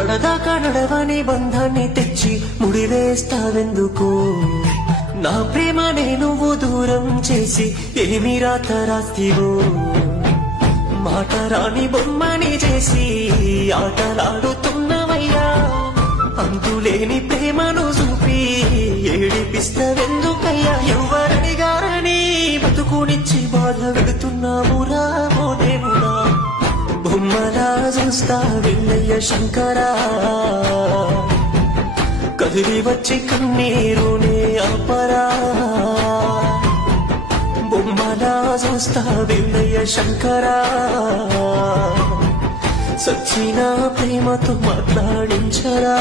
కడదాకా నడవని బంధాన్ని తెచ్చి ముడివేస్తావెందుకు? నా ప్రేమనే నువ్వు దూరం చేసి ఏమి రాత రాస్తివో? మాట రాని బొమ్మని చేసి ఆటలాడుతున్నవయ్యా. అంతులేని ప్రేమను చూపి ఏడిపిస్తవెందుకయ్యా? ఎవరడిగారని బతుకునిచ్చి బాధ పెడుతున్నావురా ఓ దేవుడా. బొమ్మలా చూస్తా వెళ్ళయ్య శంకరా, కదిలి వచ్చి కన్నీరునే ఆపరా. బొమ్మలా చూస్తా వెళ్ళయ్య శంకరా, సచ్చిన ప్రేమతో మాట్లాడించరా.